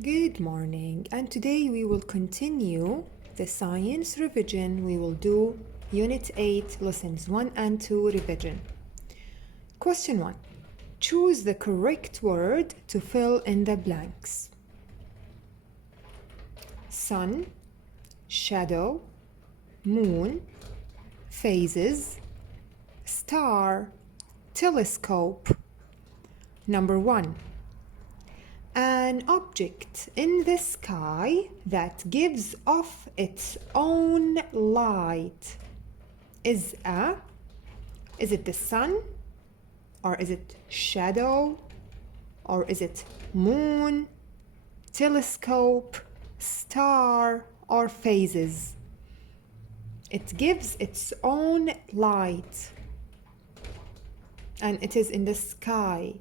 Good morning, and today we will continue the science revision. We will do Unit 8, Lessons 1 and 2 revision. Question 1. Choose the correct word to fill in the blanks. Sun, shadow, moon, phases, star, telescope. Number 1. An object in the sky that gives off its own light is it the sun, or is it shadow, or is it moon, telescope, star, or phases? It gives its own light and it is in the sky.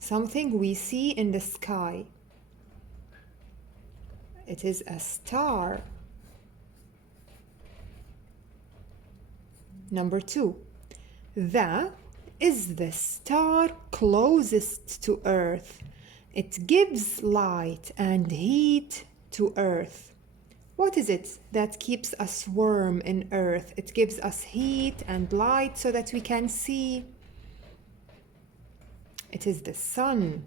Something we see in the sky. It is a star. Number 2. Is the star closest to Earth. It gives light and heat to Earth. What is it that keeps us warm in Earth? It gives us heat and light so that we can see. It is the sun.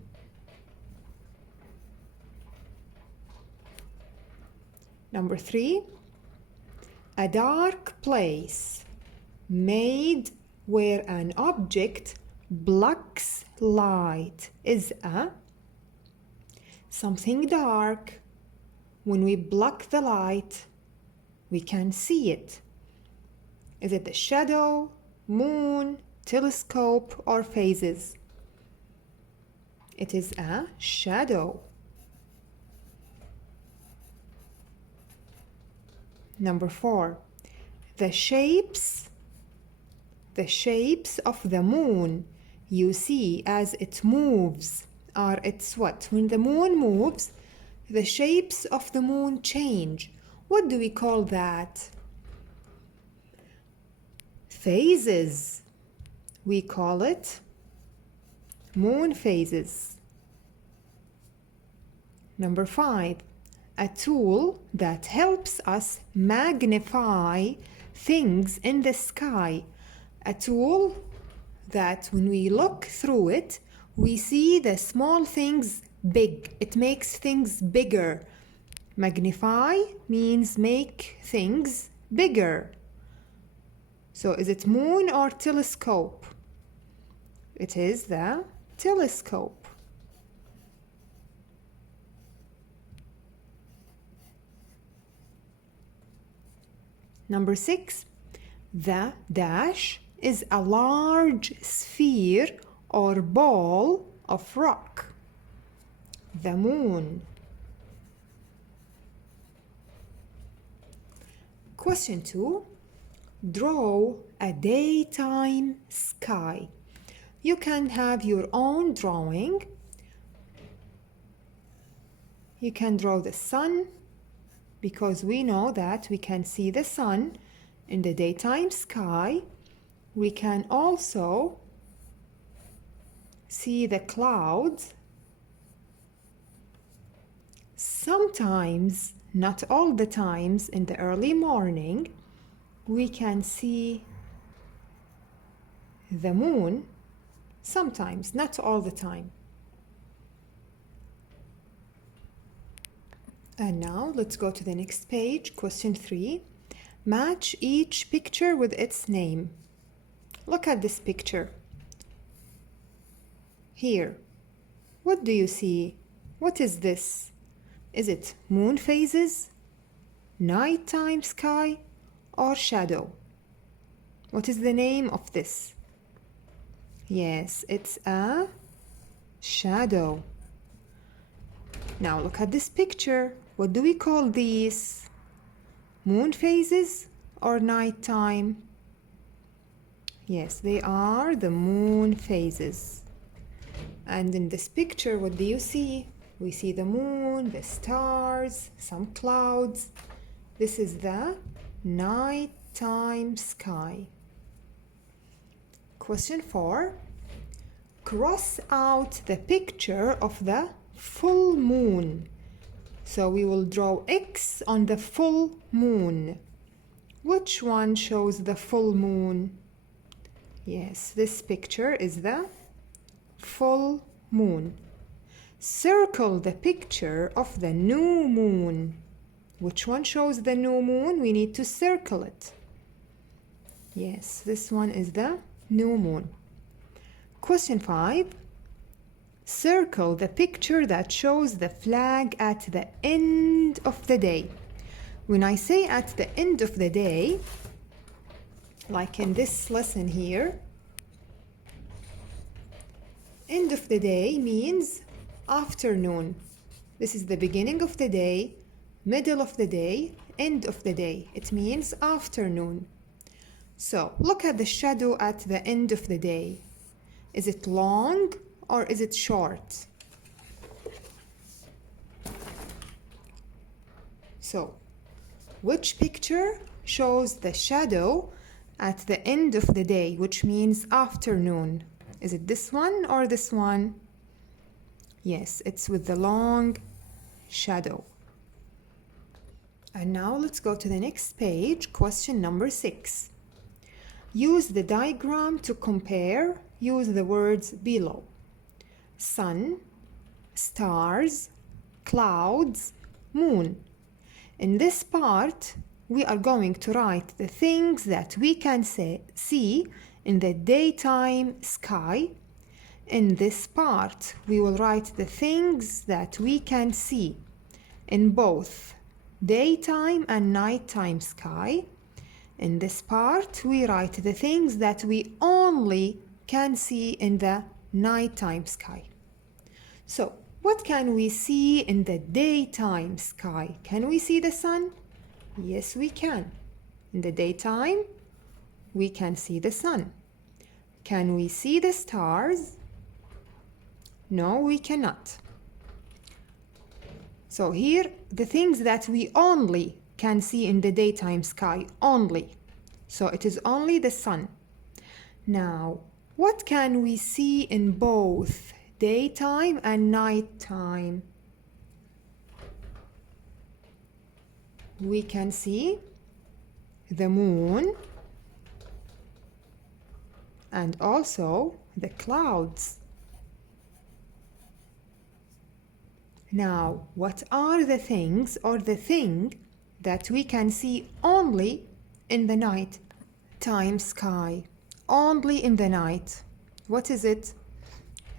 Number 3. A dark place made where an object blocks light is something dark. When we block the light, we can see it. Is it the shadow, moon, telescope, or phases? It is a shadow. Number 4. The shapes of the moon you see as it moves are its what? When the moon moves, the shapes of the moon change. What do we call that? Phases. We call it moon phases. Number 5. A tool that helps us magnify things in the sky. A tool that when we look through it, we see the small things big. It makes things bigger. Magnify means make things bigger. So is it moon or telescope? It is the telescope. Number 6. The dash is a large sphere or ball of rock. The moon. Question 2. Draw a daytime sky. You can have your own drawing. You can draw the sun, because we know that we can see the sun in the daytime sky. We can also see the clouds. Sometimes, not all the times, in the early morning, we can see the moon. Sometimes, not all the time. And now let's go to the next page. Question 3. Match each picture with its name. Look at this picture. Here. What do you see? What is this? Is it moon phases, nighttime sky, or shadow? What is the name of this? Yes, it's a shadow. Now look at this picture. What do we call these? Moon phases or nighttime? Yes, they are the moon phases. And in this picture, what do you see? We see the moon, the stars, some clouds. This is the nighttime sky. Question 4. Cross out the picture of the full moon. So we will draw X on the full moon. Which one shows the full moon? Yes, this picture is the full moon. Circle the picture of the new moon. Which one shows the new moon? We need to circle it. Yes, this one is the new moon. Question 5. Circle the picture that shows the flag at the end of the day. When I say at the end of the day, like in this lesson here, end of the day means afternoon. This is the beginning of the day, middle of the day, end of the day. It means afternoon. So look at the shadow at the end of the day. Is it long or is it short? So which picture shows the shadow at the end of the day, which means afternoon? Is it this one or this one? Yes, it's with the long shadow. And now let's go to the next page, question number 6. Use the diagram to compare. Use the words below. Sun, stars, clouds, moon. In this part, we are going to write the things that we can see in the daytime sky. In this part, we will write the things that we can see in both daytime and nighttime sky. In this part, we write the things that we only can see in the nighttime sky. So, what can we see in the daytime sky? Can we see the sun? Yes, we can. In the daytime, we can see the sun. Can we see the stars? No, we cannot. So here, the things that we only can see in the daytime sky, only. So it is only the sun. Now, what can we see in both daytime and nighttime? We can see the moon and also the clouds. Now, what are the things or the thing that we can see only in the nighttime sky? Only in the night. What is it?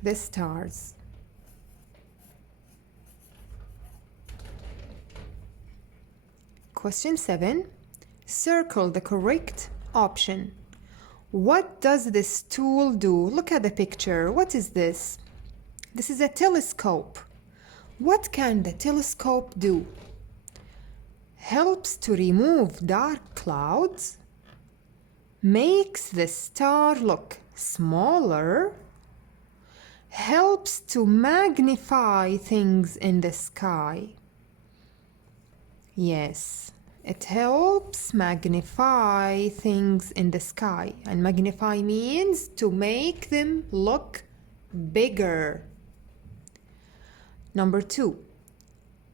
The stars. Question 7. Circle the correct option. What does this tool do? Look at the picture. What is this? This is a telescope. What can the telescope do? Helps to remove dark clouds, makes the star look smaller, helps to magnify things in the sky. Yes, it helps magnify things in the sky. And magnify means to make them look bigger. Number 2.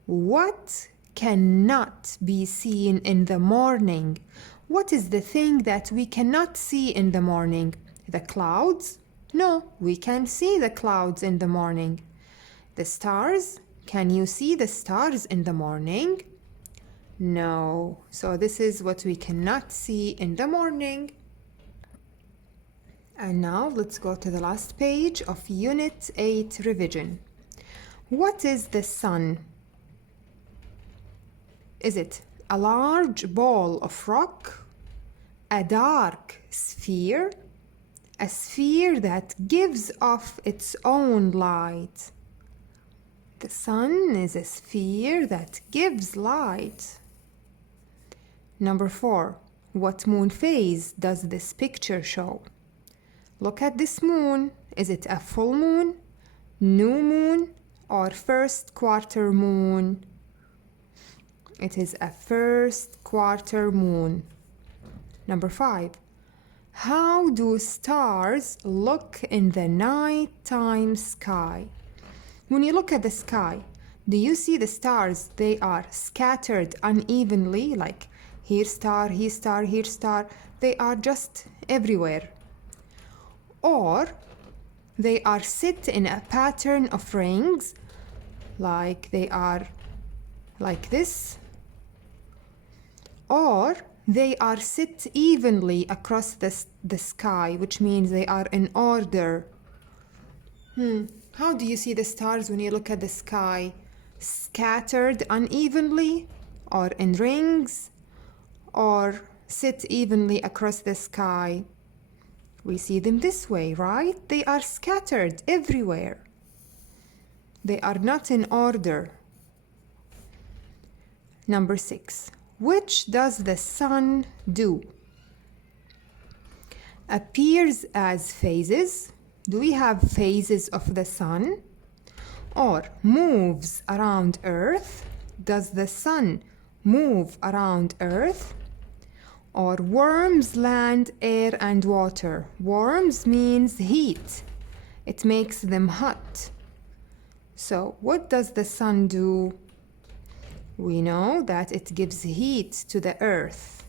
What cannot be seen in the morning? What is the thing that we cannot see in the morning? The clouds? No, we can see the clouds in the morning. The stars? Can you see the stars in the morning? No. So this is what we cannot see in the morning. And now let's go to the last page of Unit 8 revision. What is the sun? Is it a large ball of rock? A dark sphere? A sphere that gives off its own light? The sun is a sphere that gives light. Number 4. What moon phase does this picture show? Look at this moon. Is it a full moon, new moon, or first quarter moon? It is a first quarter moon. Number 5. How do stars look in the nighttime sky? When you look at the sky, do you see the stars? They are scattered unevenly, like here star, here star, here star. They are just everywhere. Or they are set in a pattern of rings, like they are like this. Or they are set evenly across the sky, which means they are in order. How do you see the stars when you look at the sky? Scattered unevenly, or in rings, or set evenly across the sky? We see them this way, right? They are scattered everywhere. They are not in order. Number 6. Which does the sun do? Appears as phases. Do we have phases of the sun? Or moves around Earth? Does the sun move around Earth? Or warms land, air, and water? Warms means heat. It makes them hot. So what does the sun do? We know that it gives heat to the earth.